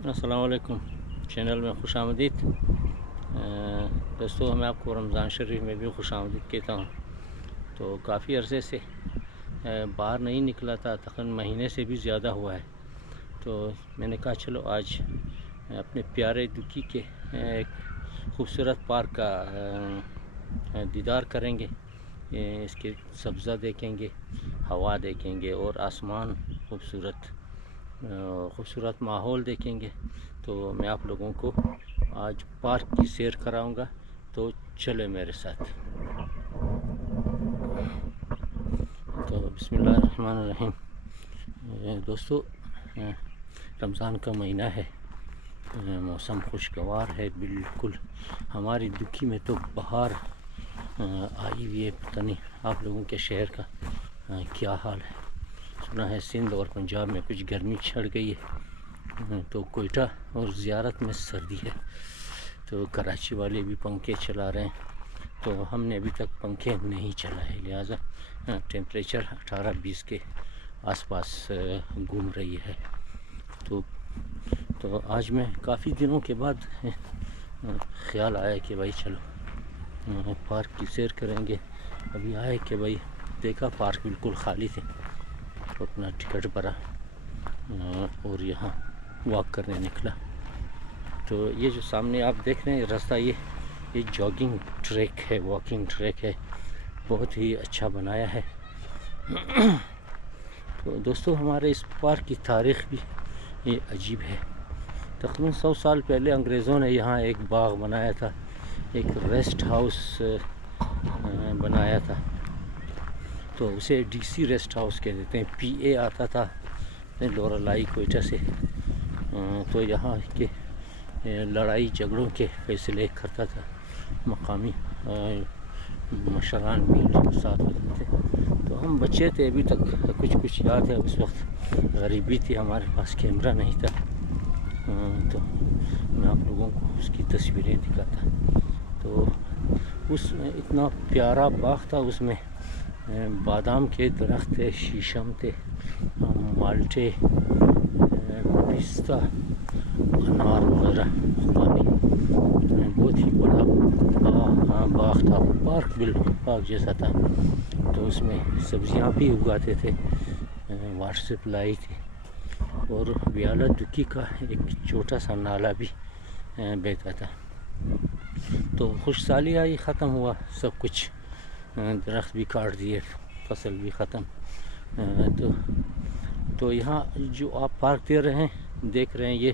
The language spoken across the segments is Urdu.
السلام علیکم، چینل میں خوش آمدید دوستو. میں آپ کو رمضان شریف میں بھی خوش آمدید کہتا ہوں. تو کافی عرصے سے باہر نہیں نکلا تھا، تقریباً مہینے سے بھی زیادہ ہوا ہے. تو میں نے کہا چلو آج اپنے پیارے دکی کے ایک خوبصورت پارک کا دیدار کریں گے. اس کے سبزہ دیکھیں گے، ہوا دیکھیں گے اور آسمان خوبصورت ماحول دیکھیں گے. تو میں آپ لوگوں کو آج پارک کی سیر کراؤں گا، تو چلے میرے ساتھ. تو بسم اللہ الرحمن الرحیم. دوستو، رمضان کا مہینہ ہے، موسم خوشگوار ہے بالکل. ہماری دکی میں تو بہار آئی ہوئی ہے. پتہ نہیں آپ لوگوں کے شہر کا کیا حال ہے. سنا ہے سندھ اور پنجاب میں کچھ گرمی چھڑ گئی ہے، تو کوئٹہ اور زیارت میں سردی ہے. تو کراچی والے بھی پنکھے چلا رہے ہیں، تو ہم نے ابھی تک پنکھے نہیں چلائے، لہٰذا ٹیمپریچر 18-20 کے آس پاس گھوم رہی ہے. تو آج میں کافی دنوں کے بعد خیال آیا کہ بھائی چلو پارک کی سیر کریں گے. ابھی آئے کہ بھائی دیکھا پارک بالکل خالی تھے، اپنا ٹکٹ بھرا اور یہاں واک کرنے نکلا. تو یہ جو سامنے آپ دیکھ رہے ہیں راستہ، یہ جاگنگ ٹریک ہے، واکنگ ٹریک ہے. بہت ہی اچھا بنایا ہے. تو دوستو، ہمارے اس پارک کی تاریخ بھی یہ عجیب ہے. تقریباً 100 سال پہلے انگریزوں نے یہاں ایک باغ بنایا تھا، ایک ریسٹ ہاؤس بنایا تھا. تو اسے ڈی سی ریسٹ ہاؤس کہتے ہیں. پی اے آتا تھا لورالائی کوئٹہ سے، تو یہاں کے لڑائی جھگڑوں کے فیصلے کرتا تھا. مقامی مشران بھی ساتھ ہوتے تھے. تو ہم بچے تھے، ابھی تک کچھ یاد ہے. اس وقت غریبی تھی، ہمارے پاس کیمرہ نہیں تھا. تو میں آپ لوگوں کو اس کی تصویریں دکھاتا. تو اس میں اتنا پیارا باغ تھا. اس میں بادام کے درخت تھے، شیشم تھے، مالٹے، پستہ، انار وغیرہ. بہت ہی بڑا باغ تھا. پارک بالکل پارک جیسا تھا. تو اس میں سبزیاں بھی اگاتے تھے، واٹر سپلائی تھی، اور ویالہ دکی کا ایک چھوٹا سا نالا بھی بہتا تھا. تو خوش سالی آئی، ختم ہوا سب کچھ. درخت بھی کاٹ دیے، فصل بھی ختم. تو یہاں جو آپ پارک دیکھ رہے ہیں، یہ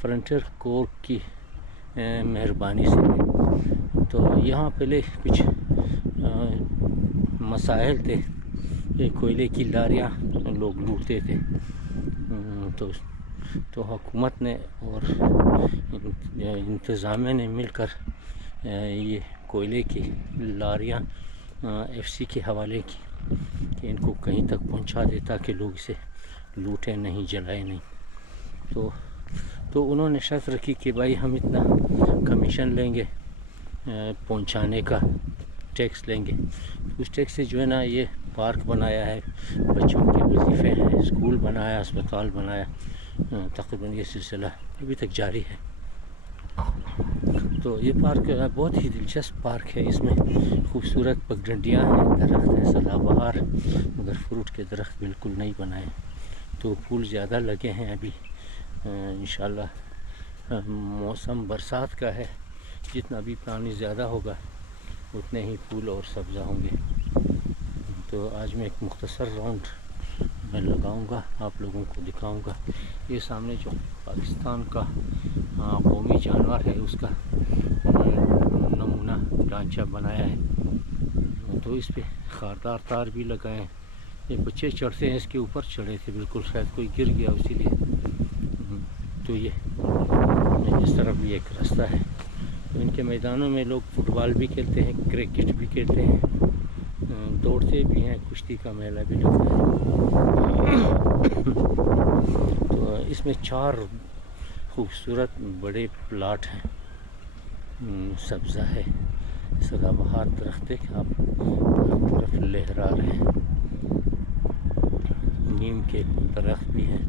فرنٹیئر کورپ کی مہربانی سے. تو یہاں پہلے کچھ مسائل تھے. یہ کوئلے کی لاریاں لوگ لوٹتے تھے. تو حکومت نے اور انتظامیہ نے مل کر یہ کوئلے کی لاریاں ایف سی کے حوالے کی کہ ان کو کہیں تک پہنچا دے تاکہ لوگ اسے لوٹیں نہیں، جلائیں نہیں. تو انہوں نے شرط رکھی کہ بھائی ہم اتنا کمیشن لیں گے، پہنچانے کا ٹیکس لیں گے. اس ٹیکس سے جو ہے نا یہ پارک بنایا ہے، بچوں کے وظیفے ہیں، اسکول بنایا، اسپتال بنایا. تقریباً یہ سلسلہ ابھی تک جاری ہے. تو یہ پارک بہت ہی دلچسپ پارک ہے. اس میں خوبصورت پگڈنڈیاں ہیں، درخت ہیں سدا بہار، مگر فروٹ کے درخت بالکل نہیں بنائے. تو پھول زیادہ لگے ہیں ابھی. انشاءاللہ موسم برسات کا ہے، جتنا بھی پانی زیادہ ہوگا اتنے ہی پھول اور سبزہ ہوں گے. تو آج میں ایک مختصر راؤنڈ میں لگاؤں گا، آپ لوگوں کو دکھاؤں گا. یہ سامنے جو پاکستان کا قومی جانور ہے، اس کا نمونہ ڈھانچہ بنایا ہے. تو اس پہ خاردار تار بھی لگائے ہیں. یہ بچے چڑھتے ہیں، اس کے اوپر چڑھے تھے بالکل، شاید کوئی گر گیا اسی لیے. تو یہ اس طرف بھی ایک راستہ ہے. تو ان کے میدانوں میں لوگ فٹ بال بھی کھیلتے ہیں، کرکٹ بھی کھیلتے ہیں، دوڑتے بھی ہیں، کشتی کا میلہ بھی لگتا ہے. تو اس میں 4 خوبصورت بڑے پلاٹ ہیں. سبزہ ہے، سدا بہار درخت دیکھ آپ ہر طرف لہرا رہے ہیں. نیم کے درخت بھی ہیں.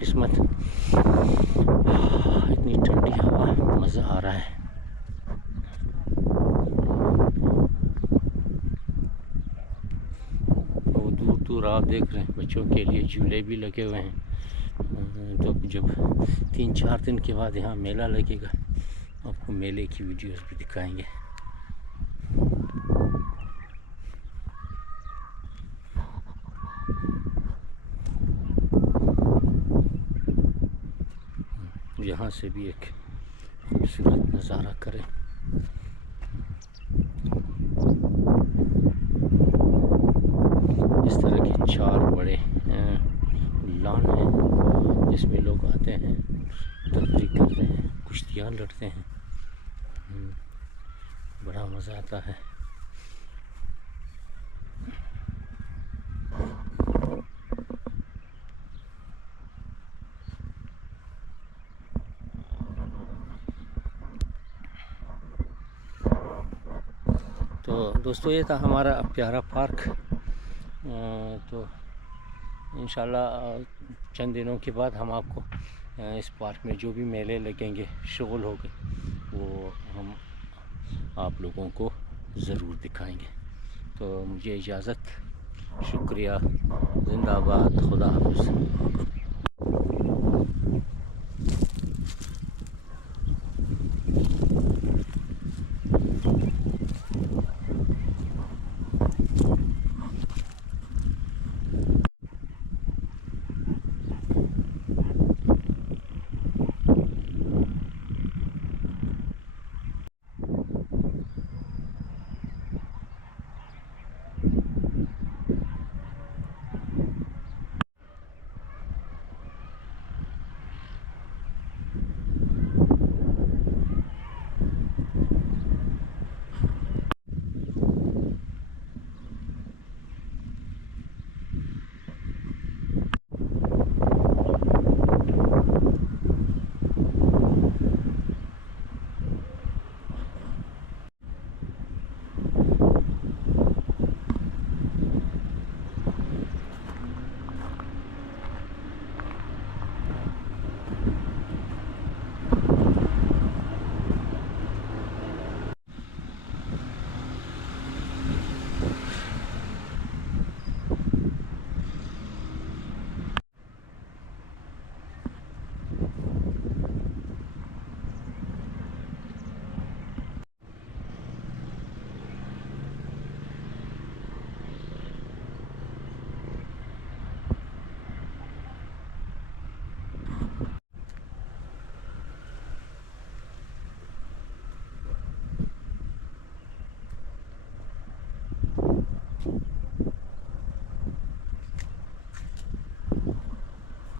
قسمت، اتنی ٹھنڈی ہوا، مزہ آ رہا ہے۔ وہ دور دور آپ دیکھ رہے ہیں بچوں کے لیے جھولے بھی لگے ہوئے ہیں۔ تو جب 3-4 دن کے بعد یہاں میلہ لگے گا، آپ کو میلے کی ویڈیوز بھی دکھائیں گے۔ یہاں سے بھی ایک خوبصورت نظارہ کریں۔ اس طرح کے 4 بڑے لان ہیں جس میں لوگ آتے ہیں، تفریح کرتے ہیں، کشتیاں لڑتے ہیں، بڑا مزہ آتا ہے۔ تو دوستو یہ تھا ہمارا پیارا پارک۔ تو انشاءاللہ چند دنوں کے بعد ہم آپ کو اس پارک میں جو بھی میلے لگیں گے، شغل ہوگے، وہ ہم آپ لوگوں کو ضرور دکھائیں گے۔ تو مجھے اجازت، شکریہ، زندہ باد، خدا حافظ۔